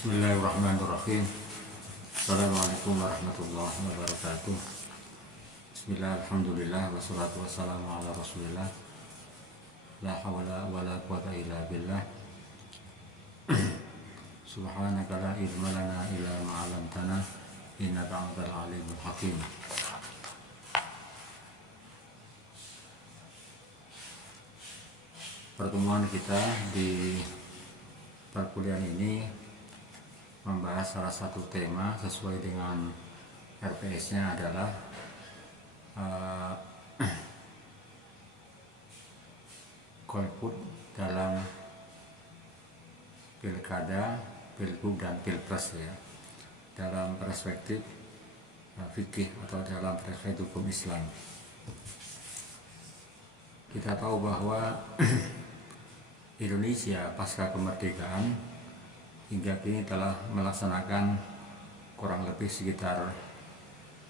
Bismillahirrahmanirrahim. Assalamualaikum warahmatullahi wabarakatuh. Bismillah, alhamdulillah, wassalatu wassalamu ala rasulillah. La hawla wa la quwata illa billah. Subhanaka la ilma lana illa ma 'allamtana innaka antal alimul hakim. Pertemuan kita di perkuliahan ini membahas salah satu tema sesuai dengan RPS-nya adalah golput dalam pilkada, pilgub dan pilpres ya, dalam perspektif fikih atau dalam perspektif hukum Islam. Kita tahu bahwa Indonesia pasca kemerdekaan hingga kini telah melaksanakan kurang lebih sekitar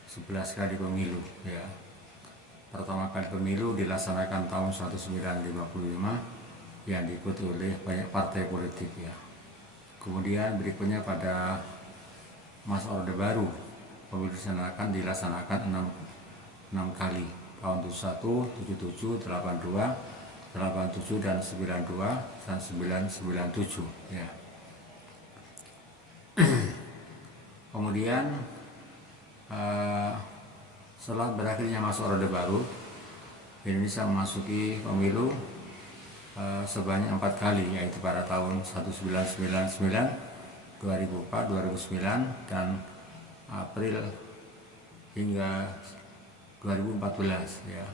11 kali pemilu ya. Pertama kali pemilu dilaksanakan tahun 1955 yang diikuti oleh banyak partai politik ya. Kemudian berikutnya pada masa Orde Baru pemilu dilaksanakan 6 kali, tahun 71, 77, 82, 87 dan 92 dan 997 ya. Kemudian setelah berakhirnya masa Orde Baru, Indonesia memasuki pemilu sebanyak 4 kali, yaitu pada tahun 1999, 2004, 2009 dan April hingga 2014 ya.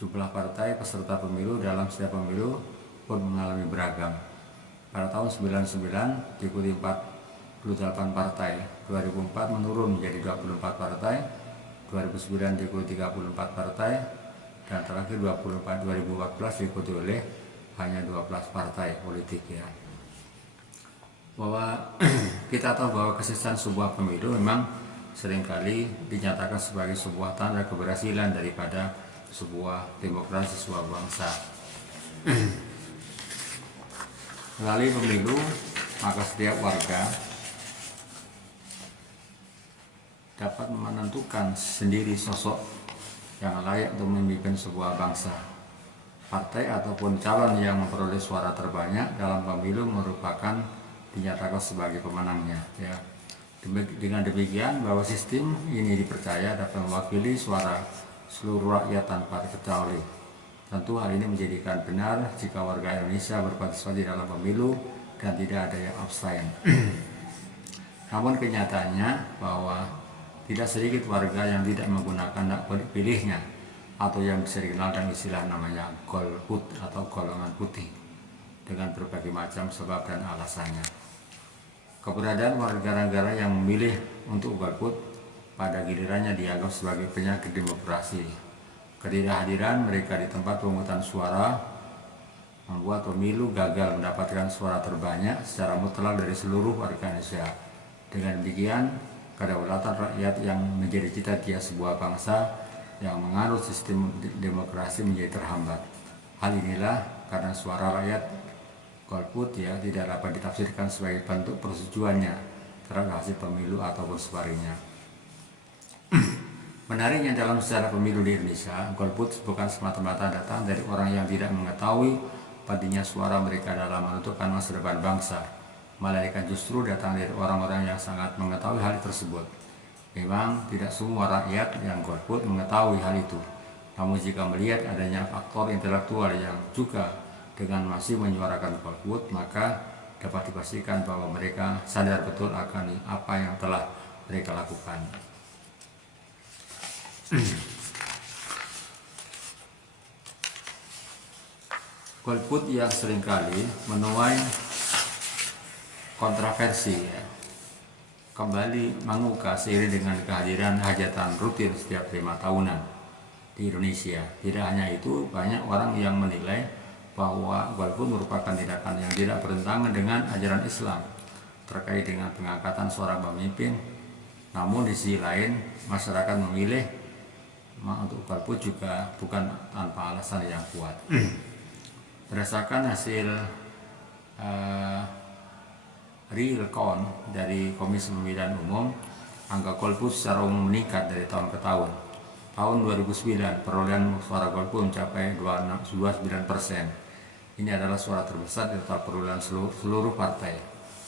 Jumlah partai peserta pemilu dalam setiap pemilu pun mengalami beragam. Pada tahun 99 diikuti 48 partai, 2004 menurun menjadi 24 partai, 2009 diikuti 34 partai, dan terakhir 2014 diikuti oleh hanya 12 partai politik ya. Bahwa kita tahu bahwa kesuksesan sebuah pemilu memang seringkali dinyatakan sebagai sebuah tanda keberhasilan daripada sebuah demokrasi, sebuah bangsa. Melalui pemilu, maka setiap warga dapat menentukan sendiri sosok yang layak untuk memimpin sebuah bangsa. Partai ataupun calon yang memperoleh suara terbanyak dalam pemilu merupakan dinyatakan sebagai pemenangnya ya. Dengan demikian bahwa sistem ini dipercaya dapat mewakili suara seluruh rakyat tanpa terkecuali. Tentu hal ini menjadikan benar jika warga Indonesia berpartisipasi dalam pemilu dan tidak ada yang abstain. Namun kenyataannya bahwa tidak sedikit warga yang tidak menggunakan hak pilihnya atau yang bisa dikenal dengan istilah namanya golput atau golongan putih dengan berbagai macam sebab dan alasannya. Keberadaan warga negara yang memilih untuk golput pada gilirannya dianggap sebagai penyakit demokrasi. Ketidakhadiran mereka di tempat pemungutan suara membuat pemilu gagal mendapatkan suara terbanyak secara mutlak dari seluruh warga Indonesia. Dengan demikian, kedaulatan rakyat yang menjadi cita-cita sebuah bangsa yang menganut sistem demokrasi menjadi terhambat. Hal inilah karena suara rakyat golput ya tidak dapat ditafsirkan sebagai bentuk persetujuannya terhadap hasil pemilu ataupun sebagainya. Menariknya dalam sejarah pemilu di Indonesia, golput bukan semata-mata datang dari orang yang tidak mengetahui pentingnya suara mereka dalam menentukan masa depan bangsa, melainkan justru datang dari orang-orang yang sangat mengetahui hal tersebut. Memang tidak semua rakyat yang golput mengetahui hal itu, namun jika melihat adanya faktor intelektual yang juga dengan masih menyuarakan golput, maka dapat dipastikan bahwa mereka sadar betul akan apa yang telah mereka lakukan. Golput yang seringkali menuai kontroversi ya, kembali menguka seiring dengan kehadiran hajatan rutin setiap 5 tahunan di Indonesia. Tidak hanya itu, banyak orang yang menilai bahwa golput merupakan tindakan yang tidak bertentangan dengan ajaran Islam terkait dengan pengangkatan seorang pemimpin. Namun di sisi lain, masyarakat memilih untuk golput juga bukan tanpa alasan yang kuat. Berdasarkan hasil real count dari Komisi Pemilihan Umum, angka golput secara umum meningkat dari tahun ke tahun. Tahun 2009 perolehan suara golput mencapai 29%. Ini adalah suara terbesar di total perolehan seluruh partai.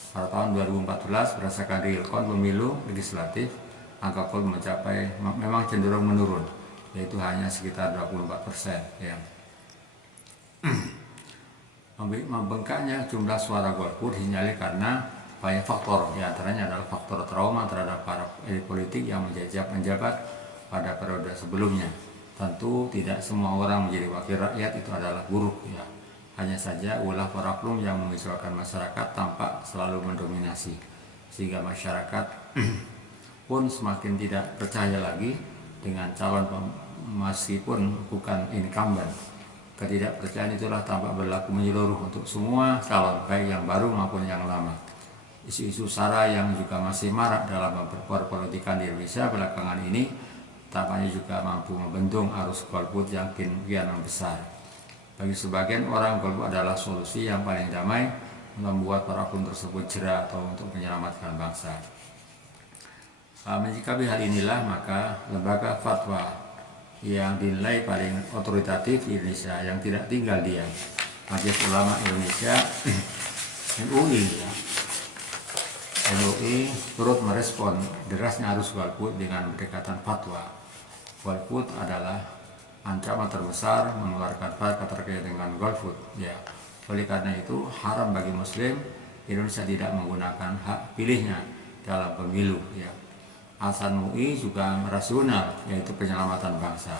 Pada tahun 2014 berdasarkan real count pemilu legislatif, angka golput memang cenderung menurun, yaitu hanya sekitar 24%. Ya. Membengkaknya jumlah suara golput disinyalir karena banyak faktor, diantaranya adalah faktor trauma terhadap para elit politik yang menjabat pada periode sebelumnya. Tentu tidak semua orang menjadi wakil rakyat itu adalah buruk, ya. Hanya saja ulah para oknum yang mengecewakan masyarakat tampak selalu mendominasi, sehingga masyarakat pun semakin tidak percaya lagi dengan calon meskipun bukan incumbent. Ketidakpercayaan itulah tampak berlaku menyeluruh untuk semua calon, baik yang baru maupun yang lama. Isu-isu SARA yang juga masih marak dalam perpolitikan di Indonesia belakangan ini tampaknya juga mampu membendung arus golput yang kian membesar. Bagi sebagian orang, golput adalah solusi yang paling damai membuat para oknum tersebut jera atau untuk menyelamatkan bangsa. Menyikapi hal inilah maka lembaga fatwa yang dinilai paling otoritatif di Indonesia yang tidak tinggal diam, Majelis Ulama Indonesia MUI, ya. MUI turut merespon derasnya arus golput dengan pendekatan fatwa. Golput adalah ancaman terbesar mengeluarkan fatwa terkait dengan golput, ya. Oleh karena itu haram bagi Muslim Indonesia tidak menggunakan hak pilihnya dalam pemilu, ya. Alasan MUI juga rasional, yaitu penyelamatan bangsa.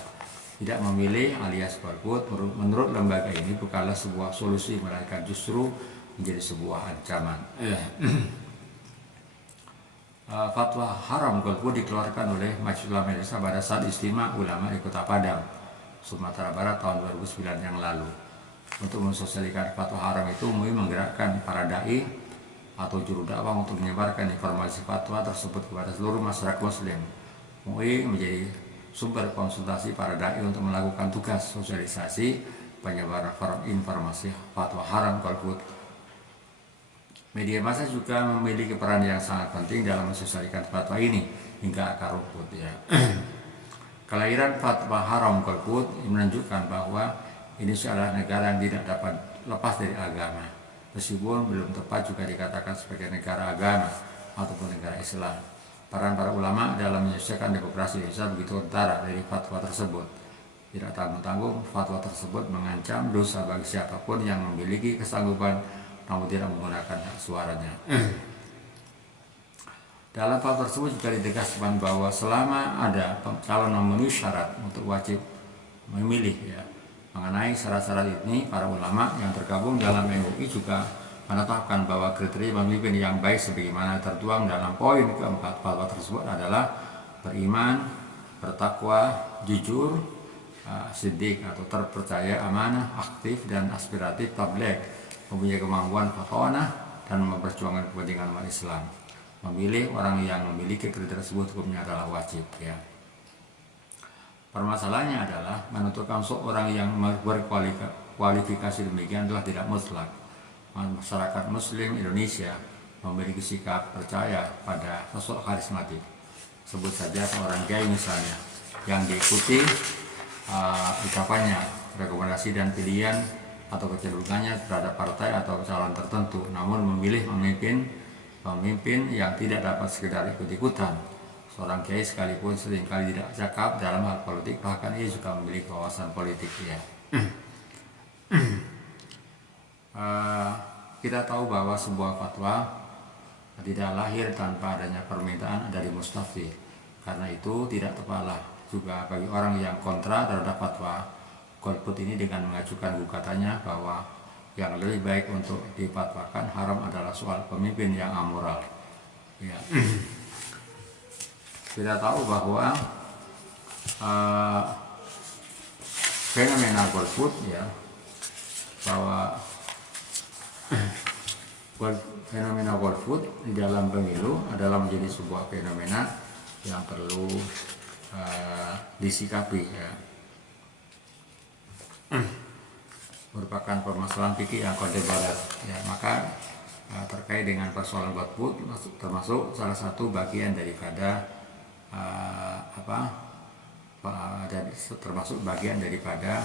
Tidak memilih alias golput menurut lembaga ini bukanlah sebuah solusi, melainkan justru menjadi sebuah ancaman. Fatwa haram golput dikeluarkan oleh Majelis Ulama Indonesia pada saat istimewa ulama di Kota Padang, Sumatera Barat tahun 2009 yang lalu. Untuk mensosialisasikan fatwa haram itu, MUI menggerakkan para dai atau juru dakwah untuk menyebarkan informasi fatwa tersebut kepada seluruh masyarakat Muslim. MUI menjadi sumber konsultasi para dai untuk melakukan tugas sosialisasi penyebaran informasi fatwa haram golput. Media massa juga memiliki peran yang sangat penting dalam mensosialisasikan fatwa ini hingga akar rumput, ya. Kelahiran fatwa haram golput menunjukkan bahwa Indonesia adalah negara yang tidak dapat lepas dari agama, meskipun belum tepat juga dikatakan sebagai negara agama ataupun negara Islam. Peran para ulama dalam menyelesaikan demokrasi Indonesia begitu kentara dari fatwa tersebut. Tidak tanggung-tanggung, fatwa tersebut mengancam dosa bagi siapapun yang memiliki kesanggupan namun tidak menggunakan hak suaranya. Dalam fatwa tersebut juga ditegaskan bahwa selama ada calon memenuhi syarat untuk wajib memilih, ya. Mengenai syarat-syarat ini, para ulama yang tergabung dalam MUI juga menetapkan bahwa kriteria pemimpin yang baik sebagaimana tertuang dalam poin keempat fatwa tersebut adalah beriman, bertakwa, jujur, siddiq atau terpercaya, amanah, aktif dan aspiratif, tabligh, mempunyai kemampuan fatwanah dan memperjuangkan kepentingan umat Islam. Memilih orang yang memiliki kriteria tersebut hukumnya adalah wajib, ya. Permasalahannya adalah menentukan seorang yang berkualifikasi demikian adalah tidak mutlak. Masyarakat Muslim Indonesia memiliki sikap percaya pada sosok karismatik. Sebut saja seorang kiai misalnya, yang diikuti ucapannya, rekomendasi dan pilihan atau kecenderungannya terhadap partai atau calon tertentu, namun memilih pemimpin yang tidak dapat sekedar ikut-ikutan. Seorang kiai sekalipun seringkali tidak cakap dalam hal politik, bahkan ia juga memiliki wawasan politik, ya. Kita tahu bahwa sebuah fatwa tidak lahir tanpa adanya permintaan dari mustafti. Karena itu tidak tepatlah juga bagi orang yang kontra terhadap fatwa golput ini dengan mengajukan gugatannya bahwa yang lebih baik untuk difatwakan haram adalah soal pemimpin yang amoral, ya. Kita tahu bahwa fenomena golput, ya, bahwa fenomena golput di dalam pemilu adalah menjadi sebuah fenomena yang perlu disikapi, ya. Merupakan permasalahan fikih yang kontemporer, ya. Maka terkait dengan persoalan golput, termasuk salah satu bagian daripada termasuk bagian daripada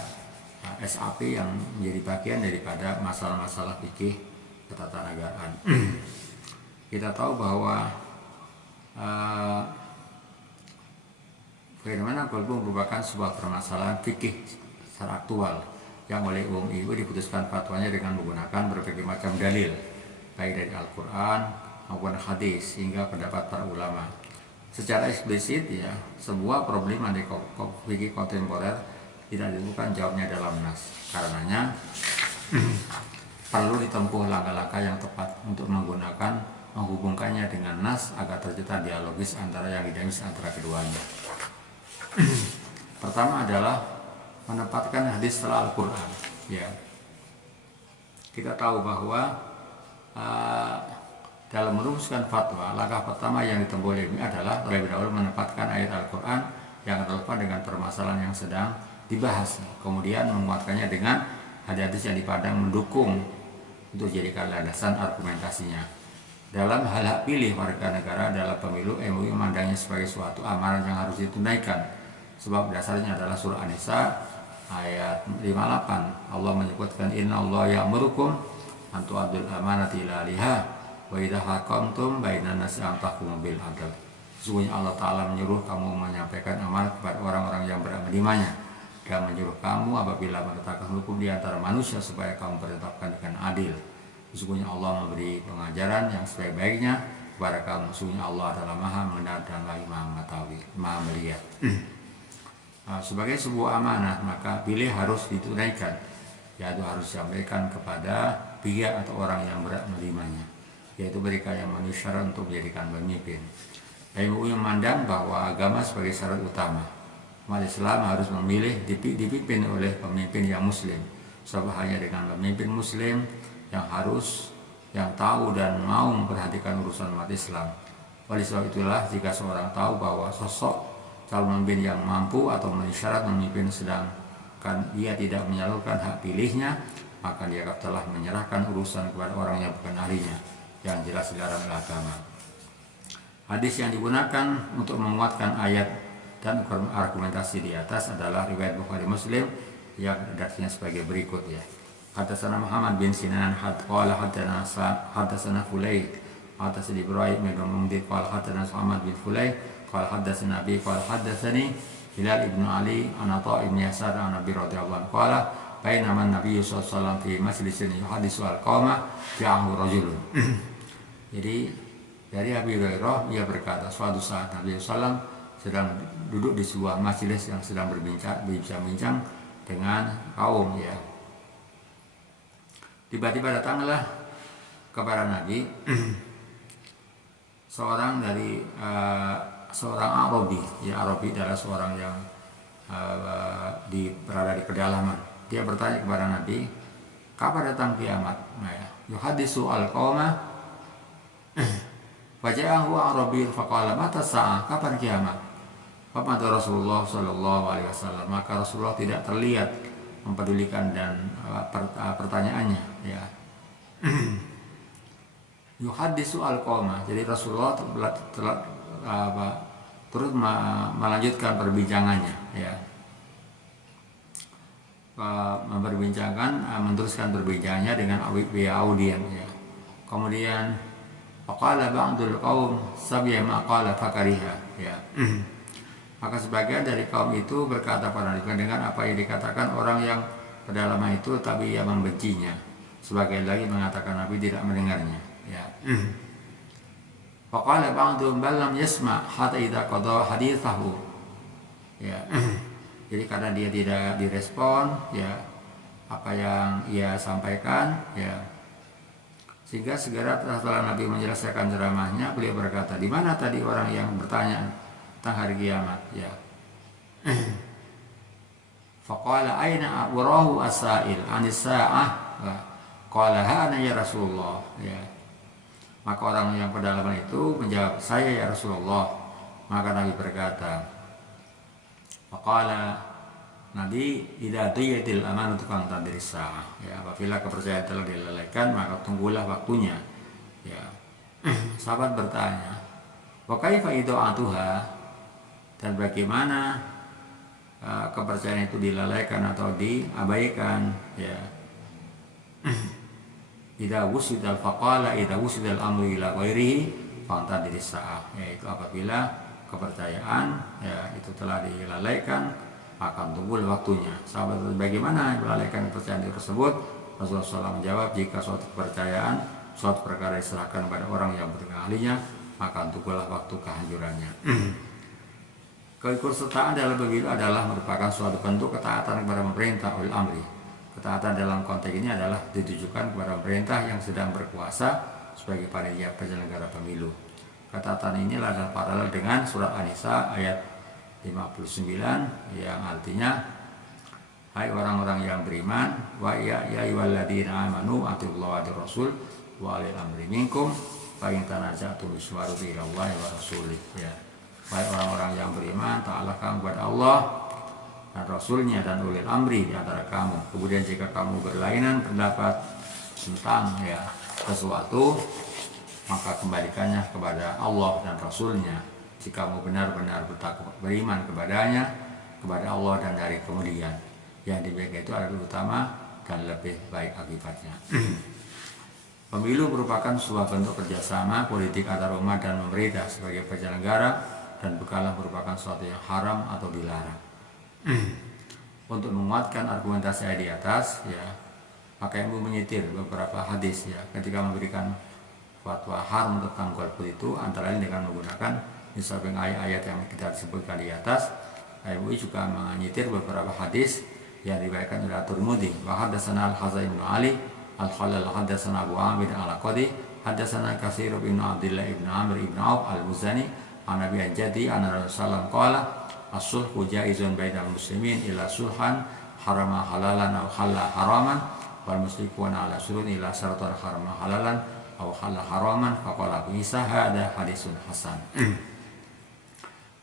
SAP yang menjadi bagian daripada masalah-masalah fikih ketatanegaraan. Kita tahu bahwa bagaimana golput merupakan sebuah permasalahan fikih secara aktual yang oleh UMI diputuskan fatwanya dengan menggunakan berbagai macam dalil, baik dari Al-Quran maupun hadis hingga pendapat para ulama. Secara eksplisit ya, sebuah problema di fikih kontemporer tidak ditemukan jawabnya dalam nas. Karenanya perlu ditempuh langkah-langkah yang tepat untuk menghubungkannya dengan nas agar tercipta dialogis antara yang dinamis antara keduanya. Pertama adalah menempatkan hadis setelah Al-Quran. Ya, kita tahu bahwa dalam merumuskan fatwa, langkah pertama yang ditempuh ini adalah terlebih dahulu menempatkan ayat Al-Quran yang relevan dengan permasalahan yang sedang dibahas, kemudian menguatkannya dengan hadis-hadis yang dipandang mendukung untuk jadikan landasan argumentasinya. Dalam hal hak pilih warga negara dalam pemilu, MUI memandangnya sebagai suatu amanah yang harus ditunaikan, sebab dasarnya adalah surah An-Nisa ayat 58. Allah menyebutkan innallaha ya'murukum an tu'addul amanati ila ahliha wa idza hakamtum bainan nasi an tahkumu bil adl. Sesungguhnya Allah Ta'ala menyuruh kamu menyampaikan amanat kepada orang-orang yang berimannya dan menyuruh kamu apabila menetapkan hukum di antara manusia supaya kamu bertetapkan dengan adil. Sesungguhnya Allah memberi pengajaran yang sebaik-baiknya kepada kamu. Sesungguhnya Allah adalah Maha mendengar dan lagi Maha mengetahui, Maha melihat. Sebagai sebuah amanah, maka pilih harus ditunaikan, yaitu harus disampaikan kepada pihak atau orang yang berhak menerimanya, yaitu mereka yang memenuhi syarat untuk menjadikan pemimpin. MUI memandang bahwa agama sebagai syarat utama. Umat Islam harus memilih dipimpin oleh pemimpin yang muslim, sebab hanya dengan pemimpin muslim yang tahu dan mau memperhatikan urusan umat Islam. Oleh sebab itulah, jika seorang tahu bahwa sosok calon pemimpin yang mampu atau memenuhi syarat memimpin sedangkan dia tidak menyalurkan hak pilihnya, maka dia telah menyerahkan urusan kepada orang yang bukan ahlinya, yang jelas dilarang oleh agama. Hadis yang digunakan untuk menguatkan ayat dan argumentasi di atas adalah riwayat Bukhari Muslim yang redaksinya sebagai berikut ya. Hadatsana Muhammad bin Sinan qala hadatsana Fulay hadatsana Ibrahim bin Mundhir qala hadatsana Muhammad bin Fulay qala hadatsana Abi qala hadatsani Hilal ibn Ali an Atha ibn Yasar an Nabi radhiyallahu anhu qala bainama Nabi sallallahu alaihi wasallam fi majlisin yuhaddisu al-qauma ja'ahu rajulun. Jadi dari Abi Hurairah dia berkata, suatu saat Nabi sallallahu sedang duduk di sebuah majelis yang sedang berbincang dengan kaum ya. Tiba-tiba datanglah kepada Nabi seorang Arabi. Ya, Arabi adalah seorang yang berada di pedalaman. Dia bertanya kepada Nabi, kapan datang kiamat? Nah, ya, yuhadisu al-qauma waja'ahu Arabi faqala mata sa'ah, kapan kiamat? Maka Rasulullah Shallallahu Alaihi Wasallam, maka Rasulullah tidak terlihat mempedulikan dan pertanyaannya ya. Yuhadisu al-qauma, jadi Rasulullah terus melanjutkan perbincangannya ya, meneruskan perbincangannya dengan audien ya. Kemudian faqala ba'dul qaum sabiya ma qala fakariha ya. Maka sebagian dari kaum itu berkata pada Nabi dengan apa yang dikatakan orang yang pedalaman itu, tapi ia membencinya. Sebagian lagi mengatakan Nabi tidak mendengarnya ya. Faqala ba'dhum bal lam yasma' hatta idza qada hadithahu ya. Jadi karena dia tidak direspon ya apa yang ia sampaikan ya, sehingga segera setelah Nabi menyelesaikan ceramahnya beliau berkata, di mana tadi orang yang bertanya tentang hari kiamat ya. Faqala aina urahu as-sa'il anis sa'ah qala hana ya Rasulullah ya. Maka orang yang pedalaman itu menjawab, saya ya Rasulullah. Maka Nabi berkata, faqala Nabi idza tuyatil amanatu kan tadris sa'ah ya, apabila kepercayaan telah dilalaikan maka tunggulah waktunya. Ya. Sahabat bertanya, wa kaifa idha'atuha, dan bagaimana kepercayaan itu dilalaikan atau diabaikan, ya. Idza wusidal faqala idza wusidal amru ila ghairihi fantadiri sa'ah, yaitu apabila kepercayaan ya itu telah dilalaikan akan tunggu waktunya. Sahabat, bagaimana melalaikan kepercayaan tersebut? Rasulullah SAW menjawab, jika suatu kepercayaan, suatu perkara diserahkan kepada orang yang bukan ahlinya, maka tunggulah waktu kehancurannya. Keikutsertaan dalam pemilu adalah merupakan suatu bentuk ketaatan kepada pemerintah ulil amri. Ketaatan dalam konteks ini adalah ditujukan kepada pemerintah yang sedang berkuasa sebagai panitia penyelenggara pemilu. Ketaatan inilah adalah paralel dengan surat An-Nisa ayat 59 yang artinya, hai orang-orang yang beriman, wa ya ayyuhalladzina amanu atiullaha wa rasul wa ulil amri minkum fa in tanaza'tum fi ilallahi wa rasulih. Ya. Hai orang-orang yang beriman, taatlah kamu kepada Allah dan Rasulnya dan ulil amri di antara kamu. Kemudian jika kamu berlainan pendapat tentang ya sesuatu, maka kembalikannya kepada Allah dan Rasulnya. Jika kamu benar-benar beriman kepadanya, kepada Allah dan dari kemudian, yang demikian itu adalah utama dan lebih baik akibatnya. Pemilu merupakan sebuah bentuk kerjasama politik antara umat dan pemerintah sebagai penyelenggara, dan bukanlah merupakan sesuatu yang haram atau dilarang. Untuk menguatkan argumentasi di atas, ya, maka MUI menyitir beberapa hadis ya ketika memberikan fatwa haram tentang golput itu, antara lain dengan menggunakan di samping ayat-ayat yang kita sebutkan di atas. MUI juga menyitir beberapa hadis yang diriwayatkan oleh At-Tirmidzi. Wa haddatsana Al-Hasan bin Ali Al-Khalal, haddatsana Abu Amir Al-Qadi, haddatsana Katsir bin Abdullah bin Amr bin Auf Al-Muzani an Nabi Jadi anna Rasulullah qala as-sulhu jaizun bainal muslimin ila sulhan harama halalan aw halal haraman wal musyrikuna ala surun ila syaratan harama halalan aw halal haraman faqala Isa hada hadisun hasan.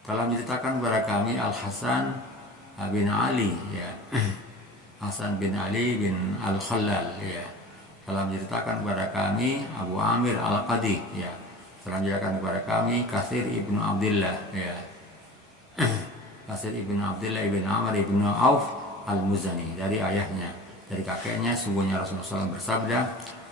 Telah menceritakan kepada kami Al-Hasan bin Ali ya, Hasan bin Ali bin Al-Khalal ya, telah menceritakan kepada kami Abu Amir Al-Qadi ya, telah menceritakan kepada kami Katsir ibnu Abdullah ya, Katsir ibnu Abdullah ibn Amr ibn Auf Al-Muzani, dari ayahnya, dari kakeknya, sungguhnya Rasulullah SAW bersabda,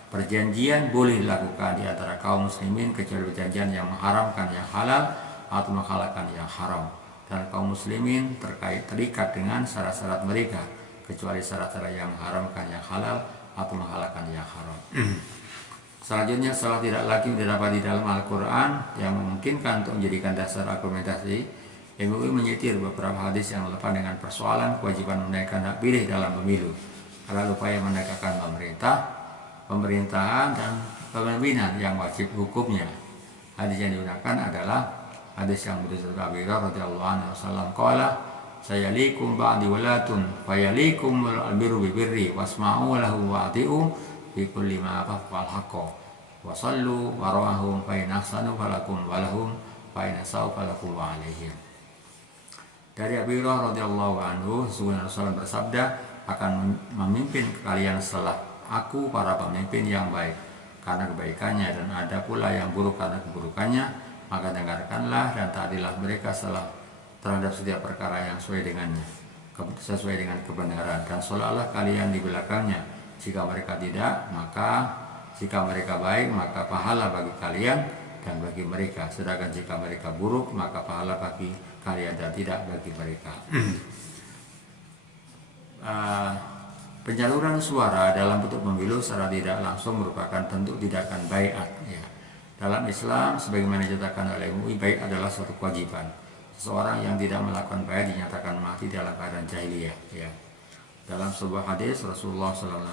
perjanjian boleh dilakukan di antara kaum muslimin kecuali perjanjian yang mengharamkan yang halal atau menghalalkan yang haram, dan kaum muslimin terikat dengan syarat-syarat mereka kecuali syarat-syarat yang mengharamkan yang halal atau menghalalkan yang haram. Selanjutnya, salah tidak lagi didapat di dalam Al-Quran yang memungkinkan untuk menjadikan dasar argumentasi. MUI menyitir beberapa hadis yang lepas dengan persoalan kewajiban menaikkan hak pilih dalam pemilu, adalah upaya menegakkan pemerintahan dan kepemimpinan yang wajib hukumnya. Hadis yang digunakan adalah hadis yang berdasarkan Abu Hurairah radhiyallahu anhu sallam qala sayalikum ba'di walatun fayalikum al-birru bi birri wasma'u lahu wa'ti'u fi kulli ma fa'al haqqo wa sallu wa rawahum fa in ahsanu falakum wa lahum fa in asau falakum wa alaihim. Dari Abu Hurairah radhiyallahu anhu, sesungguhnya Rasulullah bersabda, akan memimpin kalian setelah aku para pemimpin yang baik karena kebaikannya, dan ada pula yang buruk karena keburukannya, maka dengarkanlah dan taatilah mereka setelah terhadap setiap perkara yang sesuai dengannya, sesuai dengan kebenaran, dan sholatlah kalian di belakangnya. Jika mereka tidak, maka jika mereka baik, maka pahala bagi kalian dan bagi mereka, sedangkan jika mereka buruk, maka pahala bagi kalian dan tidak bagi mereka. Penyaluran suara dalam bentuk pemilu secara tidak langsung merupakan bentuk tindakan baiat ya. Dalam Islam, sebagaimana dinyatakan oleh MUI, baiat adalah suatu kewajiban. Seseorang yang tidak melakukan baiat dinyatakan mati dalam keadaan jahiliyah ya. Dalam sebuah hadis Rasulullah SAW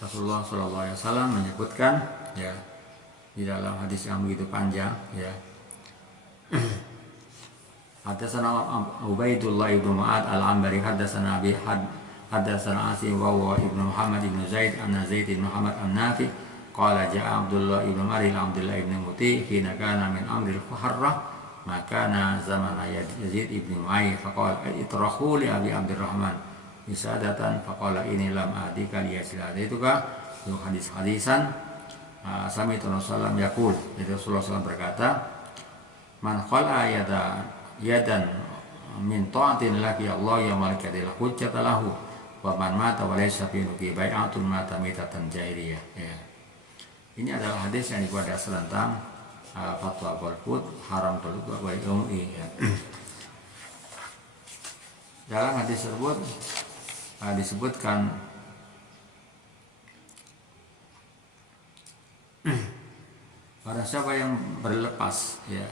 Rasulullah SAW menyebutkan ya, di dalam hadis yang begitu panjang ya, haddatsana Ubaidullah ibnu Ma'ad al-Ambari haddatsana Abi haddatsana Asim wa ibnu Muhammad ibnu Zaid anna Zaid ibn Muhammad an-Nafi qala ja'a Abdullah ibnu Mari Abdullah ibnu Muti hina kana min amril Harrah maka na zaman Yazid ibnu Mu'ayyid faqala itrahu li Abi Abdurrahman isadatan faqala ini lam adi kaliyasila. Itu kah itu hadis-hadisan sami Rasulullah yaqul. Jadi Rasulullah SAW berkata, man qala yadan min ta'atin laki Allah ya malikatil hujjata lahu wa man mata wa laysa fi nuki bai'atun mata mitatan jairiyah. Ya. Ini adalah hadis yang dikuat dasar tentang fatwa golput haram golput bagi MUI. Ya. Dalam hadis tersebut disebutkan pada siapa yang berlepas ya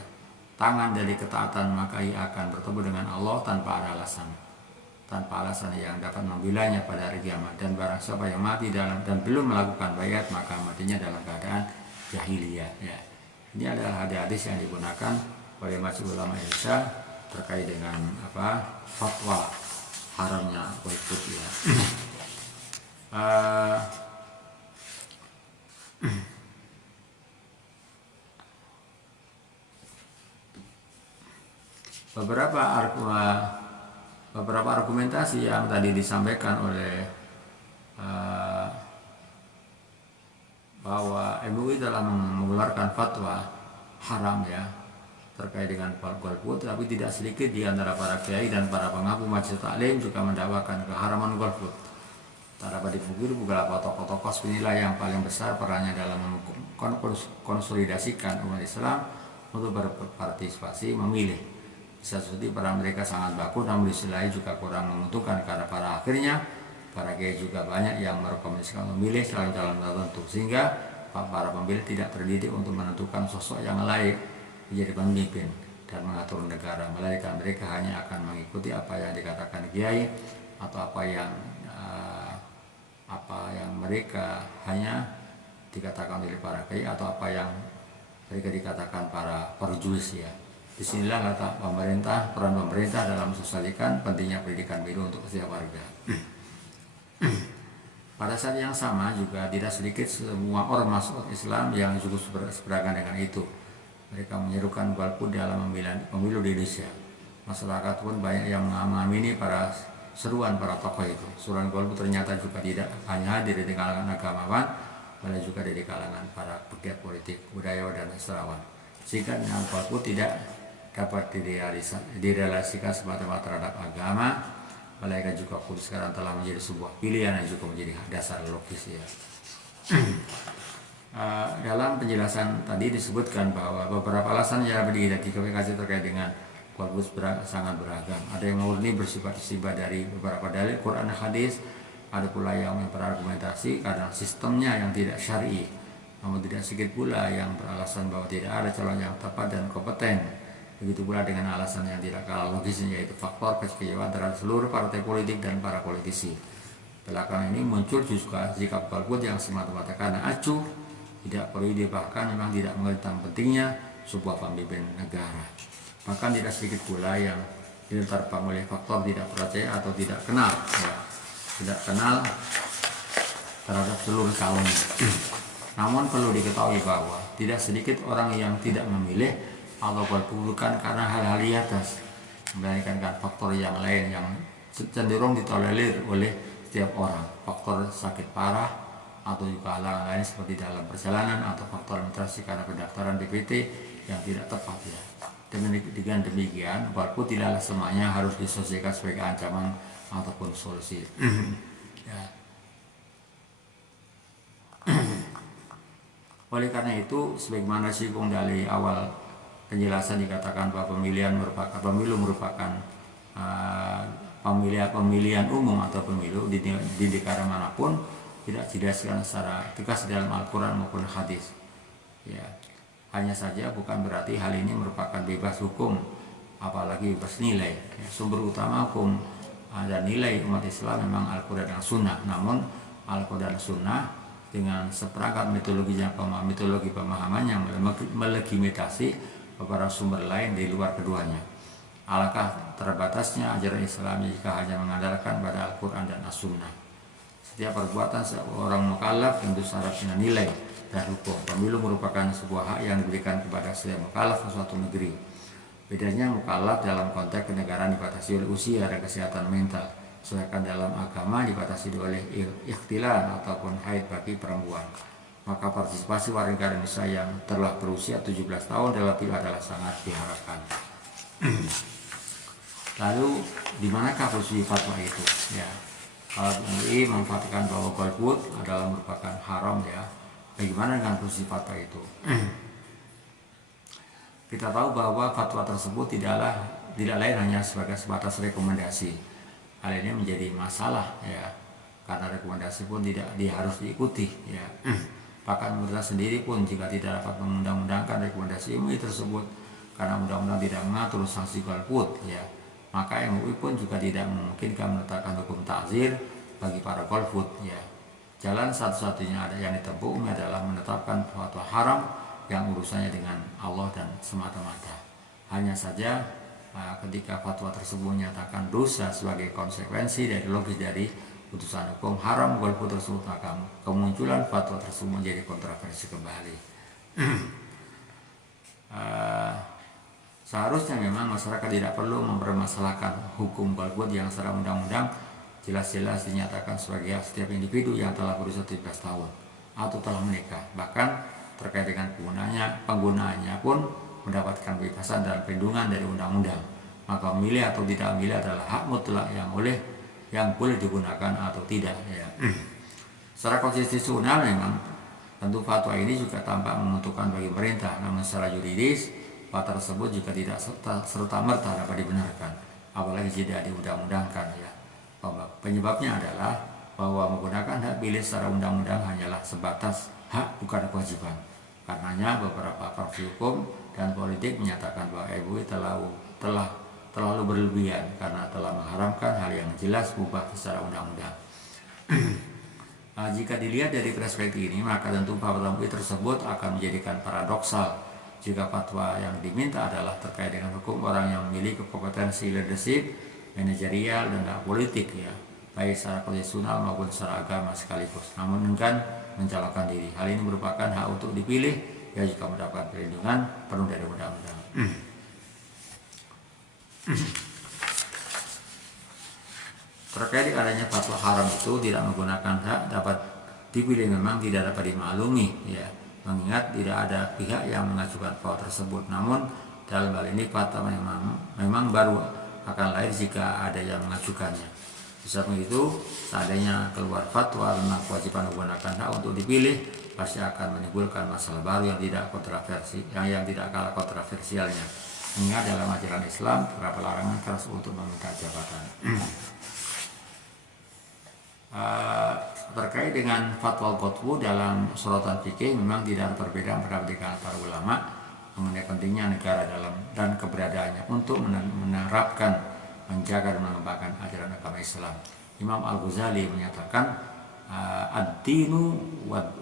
tangan dari ketaatan, maka ia akan bertemu dengan Allah tanpa ada alasan, yang dapat membelanya pada hari kiamat. Dan barang siapa yang mati dalam dan belum melakukan bayat, maka matinya dalam keadaan jahiliyah. Ya. Ini adalah hadis yang digunakan oleh majelis ulama Indonesia terkait dengan fatwa haramnya golput. Ya. Beberapa argumentasi yang tadi disampaikan oleh bahwa MUI dalam mengeluarkan fatwa haram ya terkait dengan golput, tapi tidak sedikit di antara para kiai dan para pengaku majelis taklim juga mendakwakan keharaman golput. Tak dapat dipungkiri beberapa tokoh-tokoh penilai yang paling besar perannya dalam konsolidasikan umat Islam untuk berpartisipasi memilih. Bisa jadi peran mereka sangat bagus, namun di sisi lain juga kurang menguntungkan karena pada akhirnya para kiai juga banyak yang merekomendasikan memilih calon-calon tertentu, sehingga para pemilih tidak terdidik untuk menentukan sosok yang layak menjadi pemimpin dan mengatur negara, melainkan mereka hanya akan mengikuti apa yang dikatakan kiai atau apa yang mereka hanya dikatakan oleh para kiai atau apa yang mereka dikatakan para perjuis ya. Disinilah letak peran pemerintah dalam mensosialisasikan pentingnya pendidikan biru untuk setiap warga. Pada saat yang sama juga tidak sedikit semua ormas Islam yang juga seberagam dengan itu. Mereka menyerukan golput dalam pemilu di Indonesia. Masyarakat pun banyak yang mengamini para seruan para tokoh itu. Seruan golput ternyata juga tidak hanya hadir di kalangan agamawan, malah juga dari kalangan para pegiat politik, budayawan dan sastrawan. Sehingga dengan golput tidak dapat direlasikan semata-mata terhadap agama, melainkan juga kudus sekarang telah menjadi sebuah pilihan yang juga menjadi dasar logis ya. Dalam penjelasan tadi disebutkan bahwa beberapa alasan yang diidentifikasi terkait dengan golput sangat beragam. Ada yang murni bersifat dari beberapa dalil Quran dan hadis, ada pula yang berargumentasi karena sistemnya yang tidak syar'i. Namun tidak sedikit pula yang beralasan bahwa tidak ada calon yang tepat dan kompeten. Begitu pula dengan alasan yang tidak kalah logisnya, yaitu faktor kekecewaan terhadap seluruh partai politik dan para politisi. Belakangan ini muncul juga sikap golput yang semata-mata karena acuh, tidak perlu ide, bahkan memang tidak mengerti pentingnya sebuah pemimpin negara. Bahkan tidak sedikit pula yang diterpang oleh faktor tidak percaya atau tidak kenal terhadap seluruh calon. Namun perlu diketahui bahwa tidak sedikit orang yang tidak memilih atau bukan karena hal-hal di atas, melainkan faktor yang lain yang cenderung ditolerir oleh setiap orang, faktor sakit parah atau juga halangan lain seperti dalam perjalanan atau faktor administrasi karena pendaftaran DPT yang tidak tepat ya. Dengan demikian, golput tidaklah semuanya harus diselesaikan sebagai ancaman ataupun solusi. Ya. Oleh karena itu, sebagaimana singgung dari awal penjelasan dikatakan bahwa pemilu merupakan pemilihan umum atau pemilu di negara manapun tidak dijelaskan secara tegas dalam Al-Quran maupun hadis. Ya, hanya saja bukan berarti hal ini merupakan bebas hukum, apalagi bebas nilai. Ya, sumber utama hukum dan nilai umat Islam memang Al-Quran dan Sunnah. Namun Al-Quran dan Sunnah dengan seperangkat metodologi pemahaman yang melegitimasi beberapa sumber lain di luar keduanya. Alangkah terbatasnya ajaran Islam jika hanya mengandalkan pada Al-Quran dan As-Sunnah. Setiap perbuatan seorang mukallaf tentu syarat dengan nilai dan hukum. Pemilu merupakan sebuah hak yang diberikan kepada setiap mukallaf di suatu negeri. Bedanya mukallaf dalam konteks kenegaraan dibatasi oleh usia dan kesehatan mental. sedangkan dalam agama dibatasi oleh ikhtilan ataupun haid bagi perempuan. Maka partisipasi warga negara Indonesia yang telah berusia 17 tahun dalam pilkada adalah sangat diharapkan. Lalu di manakah posisi fatwa itu? Ya, kalau MUI memfatwakan bahwa golput adalah merupakan haram, ya. Bagaimana dengan posisi fatwa itu? Kita tahu bahwa fatwa tersebut tidak lain hanya sebagai sebatas rekomendasi. Hal ini menjadi masalah, ya, karena rekomendasi pun tidak harus diikuti, ya. Bahkan pemerintah sendiri pun jika tidak dapat mengundang-undangkan rekomendasi MUI tersebut karena undang-undang tidak mengatur sanksi golput, ya, maka MUI pun juga tidak memungkinkan menetapkan hukum takzir bagi para golput, ya. Jalan satu-satunya yang ditempuh adalah menetapkan fatwa haram yang urusannya dengan Allah dan semata-mata. Hanya saja ketika fatwa tersebut menyatakan dosa sebagai konsekuensi dari logis dari putusan hukum haram golput tersebut, maka kemunculan fatwa tersebut menjadi kontroversi kembali. Seharusnya memang masyarakat tidak perlu mempermasalahkan hukum golput yang secara undang-undang jelas-jelas dinyatakan sebagai hak setiap individu yang telah berusia 17 tahun atau telah menikah. Bahkan terkait dengan penggunaannya pun mendapatkan kebebasan dan perlindungan dari undang-undang. Maka memilih atau tidak memilih adalah hak mutlak yang boleh digunakan atau tidak, ya. Secara konstitusional memang tentu fatwa ini juga tampak menguntungkan bagi pemerintah, namun secara yuridis fatwa tersebut juga tidak serta-merta dapat dibenarkan, apalagi tidak diundang-undangkan, ya. Penyebabnya adalah bahwa menggunakan hak pilih secara undang-undang hanyalah sebatas hak, bukan kewajiban. Karenanya beberapa praksi hukum dan politik menyatakan bahwa MUI terlalu berlebihan karena telah mengharamkan hal yang jelas mubah secara undang-undang. Jika dilihat dari perspektif ini, maka tentu fatwa MUI tersebut akan menjadikan paradoksal jika fatwa yang diminta adalah terkait dengan hukum orang yang memiliki kompetensi leadership, manajerial, dan hak politik, ya, baik secara konstitusional maupun secara agama sekaligus, namun enggan mencalonkan diri. Hal ini merupakan hak untuk dipilih, ya, jika mendapat perlindungan penuh dari undang-undang. Terkait adanya fatwa haram itu tidak menggunakan hak dapat dipilih memang tidak dapat dimaklumi, ya, mengingat tidak ada pihak yang mengajukan fatwa tersebut. Namun dalam hal ini fatwa memang baru akan lahir jika ada yang mengajukannya. Bisa begitu, seandainya keluar fatwa tentang kewajiban menggunakan hak untuk dipilih, pasti akan menimbulkan masalah baru yang tidak kalah kontroversialnya. Mengingat dalam ajaran Islam terdapat larangan keras untuk meminta jabatan. Terkait dengan fatwa golput dalam sorotan fikih memang tidak ada perbedaan pendapat di kalangan para ulama mengenai pentingnya negara dan keberadaannya untuk menerapkan, menjaga dan mengembangkan ajaran agama Islam. Imam Al-Ghazali menyatakan ad-dinu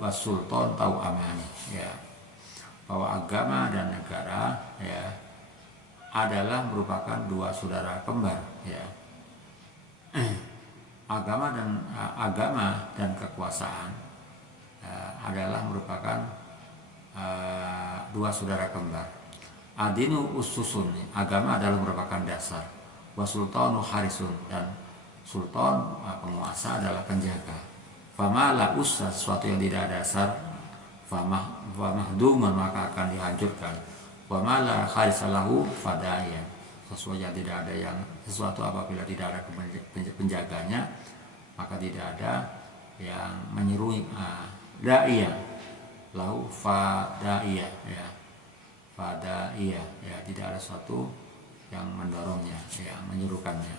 was-sultan tau amani, ya, bahwa agama dan negara, ya, adalah merupakan dua saudara kembar, ya. Agama dan kekuasaan adalah merupakan dua saudara kembar. Adinu ususun, agama adalah merupakan dasar. Wasultanu harisun, dan sultan penguasa adalah penjaga. Fama la usas, sesuatu yang tidak ada dasar, famahduman, maka akan dihancurkan. Fama la harisalahu fadaya, sesuatu yang tidak ada sesuatu apabila tidak ada penjaganya, maka tidak ada yang menyeru da'iyah lahu fadaiyah, ya, fadaiyah, ya, tidak ada sesuatu yang mendorongnya, yang menyerukannya.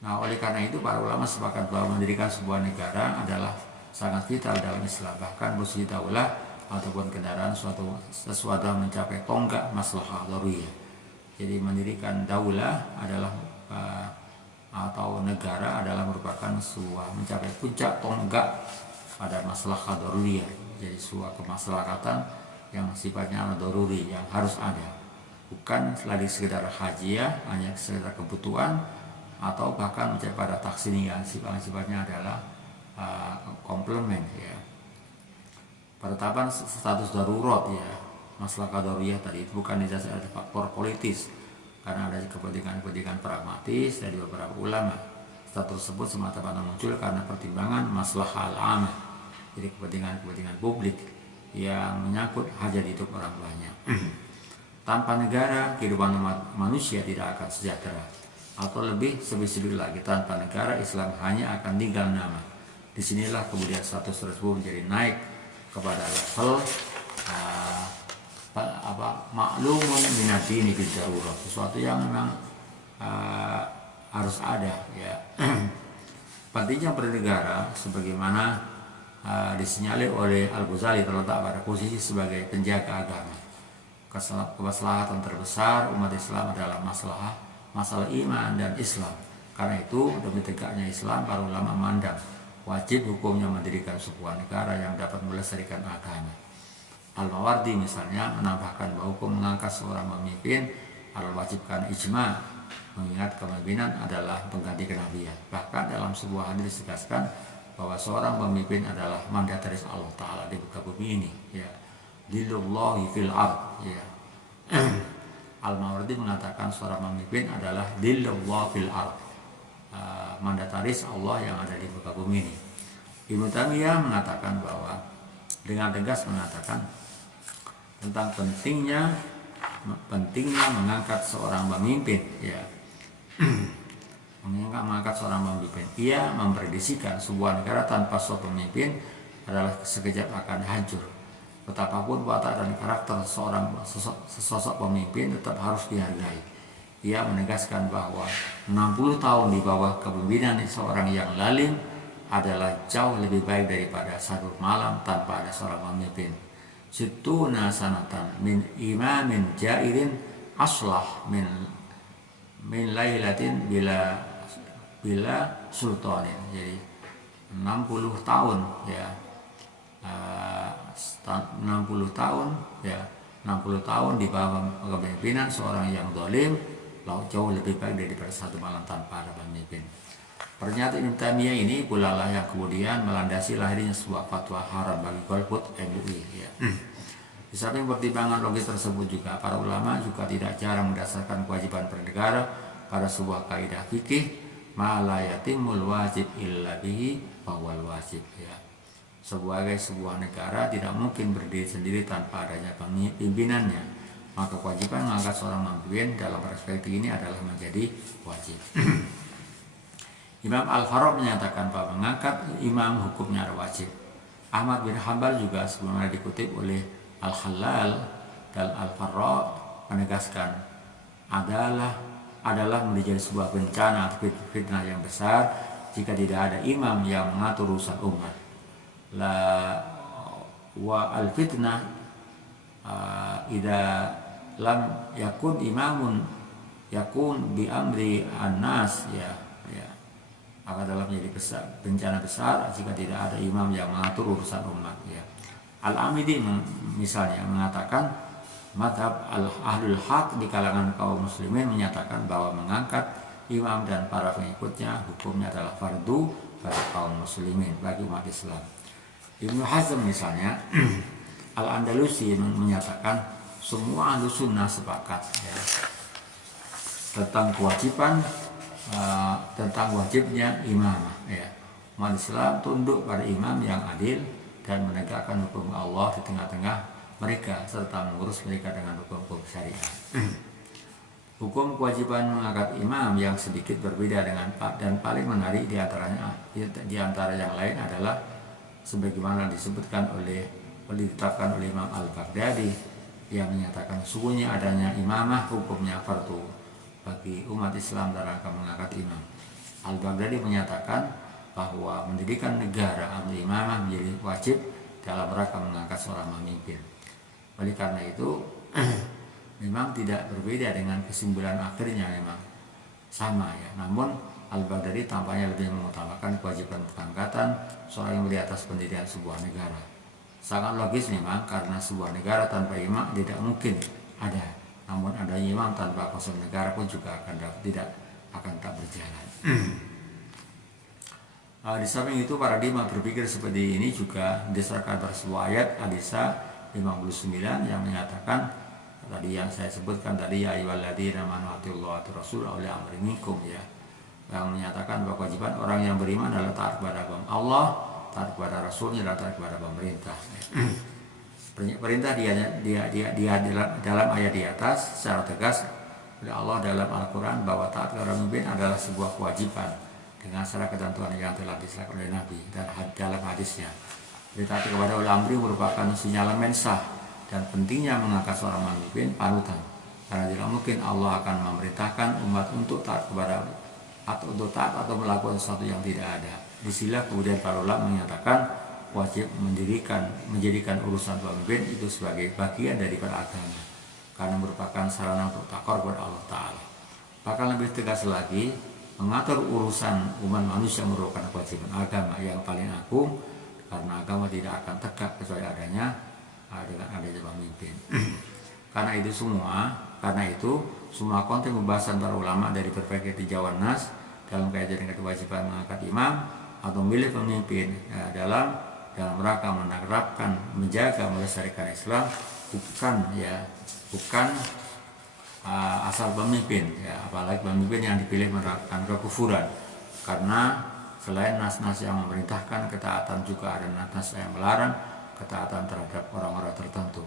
Nah, oleh karena itu para ulama sepakat bahwa mendirikan sebuah negara adalah sangat vital dalam Islam. Bahkan posisi daulah ataupun kendaraan sesuatu mencapai tonggak maslahah daruriyah. Jadi mendirikan daulah adalah atau negara adalah merupakan sebuah mencapai puncak tonggak pada maslahah daruriyah. Jadi sebuah kemaslahatan yang sifatnya daruri, yang harus ada, bukan lagi sekedar hajiah, hanya sekedar kebutuhan, atau bahkan mencapai pada taksin yang sifatnya adalah komplement, ya. Penetapan status darurat, ya, maslahah daruriyah tadi itu bukan didasarkan faktor politis, karena ada kepentingan-kepentingan pragmatis dari beberapa ulama. Status tersebut semata-mata muncul karena pertimbangan maslahah al-amah, jadi kepentingan publik yang menyangkut hajat hidup orang banyak. Tanpa negara, kehidupan manusia tidak akan sejahtera. Atau lebih spesifik lagi, tanpa negara, Islam hanya akan tinggal nama. Disinilah kemudian status tersebut menjadi naik kepada level maklumun minadini bil darurah, sesuatu yang memang harus ada ya. Pentingnya bernegara sebagaimana disinyalir oleh Al-Ghazali terletak pada posisi sebagai penjaga agama. Kemaslahatan terbesar umat Islam adalah masalah iman dan Islam. Karena itu demi tegaknya Islam, para ulama memandang wajib hukumnya mendirikan sebuah negara yang dapat melestarikan agama. Al-Mawardi misalnya menambahkan bahwa hukum mengangkat seorang pemimpin adalah wajibkan ijma', mengingat kepemimpinan adalah pengganti kenabian. Bahkan dalam sebuah hadis ditegaskan bahwa seorang pemimpin adalah mandataris Allah Ta'ala di muka bumi ini ya. Dilullahi fil ard ya. Al-Mawardi mengatakan seorang pemimpin adalah dilullah fil ard, mandataris Allah yang ada di muka bumi ini. Ibnu Taimiyah mengatakan bahwa dengan tegas mengatakan tentang pentingnya mengangkat seorang pemimpin ya. Mengangkat seorang pemimpin, ia memprediksikan sebuah negara tanpa seorang pemimpin adalah sekejap akan hancur. Betapapun watak dan karakter sosok pemimpin tetap harus dihargai. Ia menegaskan bahwa 60 tahun di bawah kepemimpinan seorang yang lalim adalah jauh lebih baik daripada satu malam tanpa ada seorang pemimpin. Situna sanatan min imamin jairin aslah min lailatin bila sultanin. Jadi 60 tahun ya. 60 tahun ya, 60 tahun di bawah kepemimpinan seorang yang zalim jauh lebih baik daripada satu malam tanpa ada pemimpin. Pernyataan Ibnu Taimiyah ini pula lah yang kemudian melandasi lahirnya sebuah fatwa haram bagi golput MUI ya. Di samping pertimbangan logis tersebut juga para ulama juga tidak jarang mendasarkan kewajiban bernegara pada sebuah kaidah fikih ma la yatimul wajib illa bihi fawal wajib ya. Sebuah negara tidak mungkin berdiri sendiri tanpa adanya pimpinannya, maka kewajiban mengangkat seorang pemimpin dalam perspektif ini adalah menjadi wajib. Imam Al-Farrokh menyatakan bahwa mengangkat imam hukumnya adalah wajib. Ahmad bin Hanbal juga sebelumnya dikutip oleh Al-Halal dan Al-Farrokh menegaskan adalah menjadi sebuah bencana atau fitnah yang besar jika tidak ada imam yang mengatur urusan umat. La wa al fitnah idza lam yakun imamun yakun bi amri an-nas ya akan dalam menjadi bencana besar jika tidak ada imam yang mengatur urusan umat ya. Al-Amidi misalnya mengatakan madhab ahlul haq di kalangan kaum muslimin menyatakan bahwa mengangkat imam dan para pengikutnya hukumnya adalah fardu bagi kaum muslimin, bagi umat Islam. Ibnu Hazm misalnya Al-Andalusi menyatakan semua ahlu sunnah sepakat ya, tentang kewajiban tentang wajibnya imamah ya. Umat Islam tunduk pada imam yang adil dan menegakkan hukum Allah di tengah-tengah mereka serta mengurus mereka dengan hukum syariat. Hukum kewajiban mengangkat imam yang sedikit berbeda dengan dan paling menarik di antara yang lain adalah sebagaimana ditetapkan oleh Imam Al-Baghdadi yang menyatakan sesungguhnya adanya imamah hukumnya fardu bagi umat Islam dalam rangka mengangkat imam. Al-Baghdadi menyatakan bahwa mendirikan negara atau imamah menjadi wajib dalam rangka mengangkat seorang pemimpin. Oleh karena itu memang tidak berbeda dengan kesimpulan akhirnya, memang sama ya. Namun Al-Baghdadi tampaknya lebih mengutamakan kewajiban pengangkatan seorang yang di atas pendirian sebuah negara. Sangat logis memang karena sebuah negara tanpa imam tidak mungkin ada. Namun adanya imam tanpa konsep negara pun juga tidak akan tak berjalan. Di samping itu paradigma berpikir seperti ini juga didasarkan pada sebuah ayat Al-Isra 59 yang menyatakan tadi yang saya sebutkan tadi ya ayyuhalladzina amanu atiullaha wa rasul auli amri minkum ya. yang menyatakan bahwa kewajiban orang yang beriman adalah taat kepada Allah, taat kepada Rasulnya, dan taat kepada pemerintah. Perintah dia dalam ayat di atas secara tegas oleh Allah dalam Al-Quran bahwa taat kepada pemimpin adalah sebuah kewajiban dengan syarat ketentuan yang telah diserahkan oleh Nabi dan dalam hadisnya. Taat kepada ulil amri merupakan sinyalemen sah dan pentingnya mengangkat seorang pemimpin panutan, karena tidak mungkin Allah akan memerintahkan umat untuk taat kepada atau melakukan sesuatu yang tidak ada. Disinilah kemudian para ulama menyatakan wajib menjadikan urusan pemimpin itu sebagai bagian daripada agama, karena merupakan sarana untuk takor kepada Allah Ta'ala. Bahkan lebih tegas lagi, mengatur urusan umat manusia merupakan kewajiban agama yang paling agung, karena agama tidak akan tegak kecuali dengan adanya pemimpin. Karena itu semua konten pembahasan para ulama dari berbagai tinjauan nas dalam kaitan dengan kewajiban mengangkat imam atau memilih pemimpin dalam rangka menerapkan, menjaga, melestarikan Islam, bukan asal pemimpin, apalagi pemimpin yang dipilih menerapkan kekufuran. Karena selain nas-nas yang memerintahkan ketaatan, juga ada nas-nas yang melarang ketaatan terhadap orang-orang tertentu.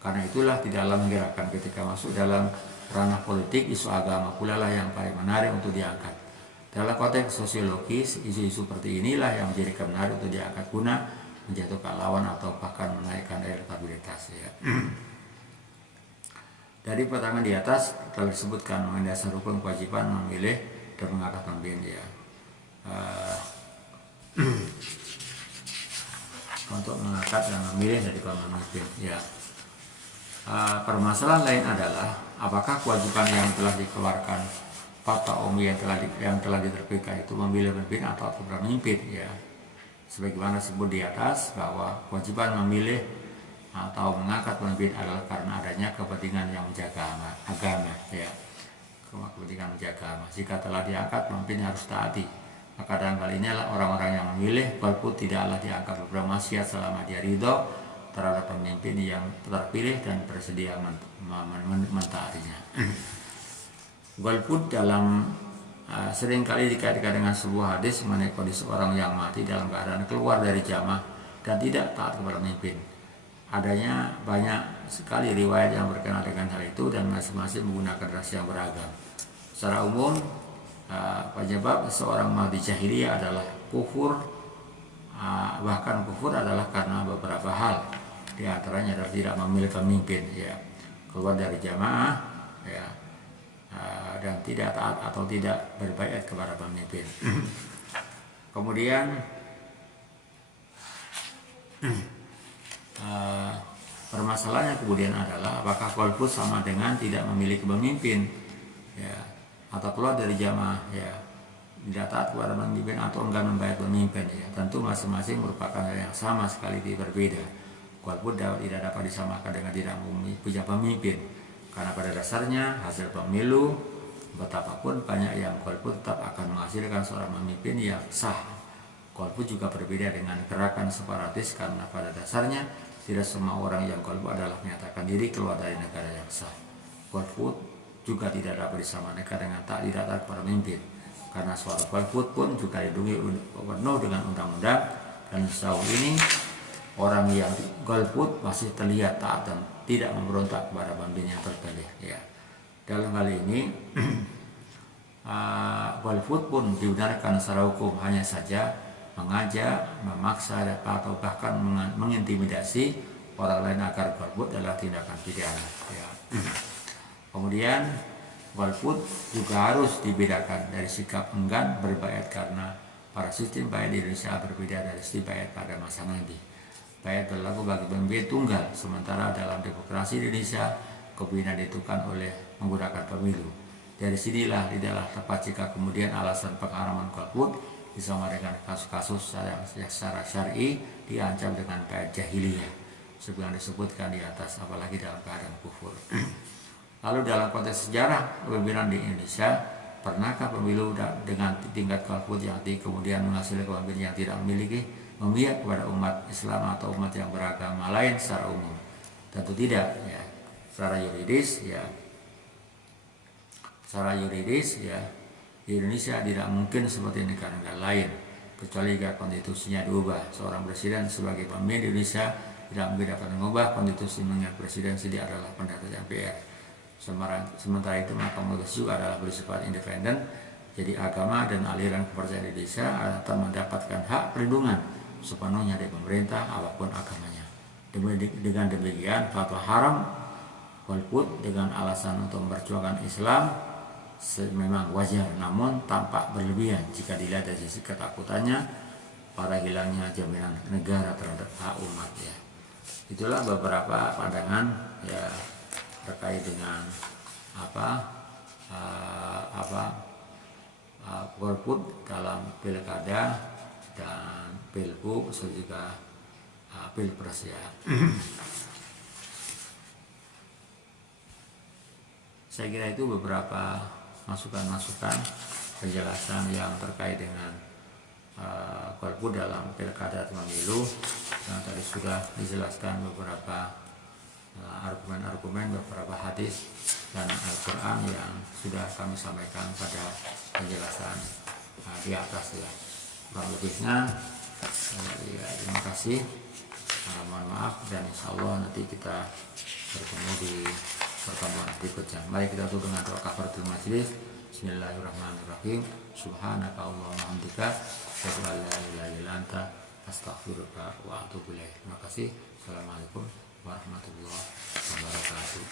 Karena itulah tidaklah menggerakkan ketika masuk dalam ranah politik, isu agama pula lah yang paling menarik untuk diangkat. Dalam konteks sosiologis, isu-isu seperti inilah yang menjadikan menarik untuk diangkat guna menjatuhkan lawan atau bahkan menaikkan elektabilitas. Dari pertanyaan di atas telah disebutkan mengenai dasar hukum kewajiban memilih dan mengangkat pemimpin. Untuk mengangkat dan memilih dari pemimpin. Permasalahan lain adalah apakah kewajiban yang telah dikeluarkan Fatwa Umum yang telah diterbitkan itu memilih pemimpin atau pemimpin. Sebagaimana disebut di atas bahwa kewajiban memilih atau mengangkat pemimpin adalah karena adanya kepentingan yang menjaga agama. Kepentingan menjaga agama. Jika telah diangkat, pemimpin harus taati. Maka dalam hal ini adalah orang-orang yang memilih, walaupun tidaklah diangkat beberapa maksiat selama dia ridho terhadap pemimpin yang terpilih dan bersedia mentaatinya. Golput seringkali dikaitkan dengan sebuah hadis mengenai kondisi orang yang mati dalam keadaan keluar dari jamaah dan tidak taat kepada pemimpin. Adanya banyak sekali riwayat yang berkenaan dengan hal itu dan masing-masing menggunakan ras yang beragam. Secara umum, penyebab seorang mati jahiliyah adalah kufur, bahkan kufur adalah karena beberapa hal. Di antaranya adalah tidak memilih pemimpin, keluar dari jamaah, dan tidak taat atau tidak berbaiat kepada pemimpin. Kemudian permasalahannya kemudian adalah apakah golput sama dengan tidak memiliki pemimpin, atau keluar dari jamaah, tidak taat kepada pemimpin atau enggak membayar pemimpin. Tentu masing-masing merupakan hal yang sama sekali berbeda. Golput tidak dapat disamakan dengan tidak punya pemimpin, karena pada dasarnya hasil pemilu betapapun banyak yang golput tetap akan menghasilkan seorang pemimpin yang sah. Golput juga berbeda dengan gerakan separatis, karena pada dasarnya tidak semua orang yang golput adalah menyatakan diri keluar dari negara yang sah. Golput juga tidak dapat disamakan dengan tidak taat kepada pemimpin, karena suara golput pun juga dilindungi penuh dengan undang-undang, dan sejauh ini orang yang golput masih terlihat taat dan tidak memberontak kepada pemimpin yang terpilih. Dalam hal ini golput pun dibenarkan secara hukum, hanya saja mengajak, memaksa, atau bahkan mengintimidasi orang lain agar golput adalah tindakan pidana. Kemudian golput juga harus dibedakan dari sikap enggan berbaiat, karena para sistem baiat di Indonesia berbeda dari sistem baiat pada masa Nabi. Baiat berlaku bagi pemimpin tunggal, sementara dalam demokrasi Indonesia kepemimpinan ditentukan oleh menggunakan pemilu. Dari sinilah tidaklah tepat jika kemudian alasan pengharaman golput disama dengan kasus-kasus yang secara syar'i diancam dengan baiat jahiliyah seperti yang disebutkan di atas, apalagi dalam keadaan kufur. Lalu dalam konteks sejarah kepemimpinan di Indonesia, pernahkah pemilu dengan tingkat golput yang tinggi kemudian menghasilkan pemimpin yang tidak memihak kepada umat Islam atau umat yang beragama lain secara umum? Tentu tidak. Secara yuridis Di Indonesia tidak mungkin seperti negara-negara lain, kecuali jika konstitusinya diubah. Seorang presiden sebagai pemimpin Indonesia tidak mungkin dapat mengubah konstitusi, mengingat presiden sendiri adalah pendeta MPR. Sementara itu Mahkamah Konstitusi adalah bersifat independen, jadi agama dan aliran kepercayaan Indonesia akan mendapatkan hak perlindungan sepenuhnya dari pemerintah apapun agamanya. Dengan demikian, fatwa haram golput dengan alasan untuk memperjuangkan Islam memang wajar, namun tampak berlebihan jika dilihat dari sisi ketakutannya pada hilangnya jaminan negara terhadap hak umat. Ya, itulah beberapa pandangan ya terkait dengan golput dalam pilkada dan pilgub serta juga pilpres ya. Saya kira itu beberapa masukan-masukan penjelasan yang terkait dengan golput dalam pilkada atau pemilu, yang tadi sudah dijelaskan beberapa argumen-argumen, beberapa hadis dan Al-Quran yang sudah kami sampaikan pada penjelasan di atas ya. Kurang lebihnya ya, terima kasih, mohon maaf, dan insya Allah nanti kita bertemu di pertemuan berikutnya. Mari kita tutup dengan doa kafaratul majelis. Bismillahirrahmanirrahim. Subhanaka Allahumma hamdika asyhadu an la ilaha illa anta astaghfiruka wa atubu ilaik. Terima kasih. Assalamualaikum warahmatullahi wabarakatuh.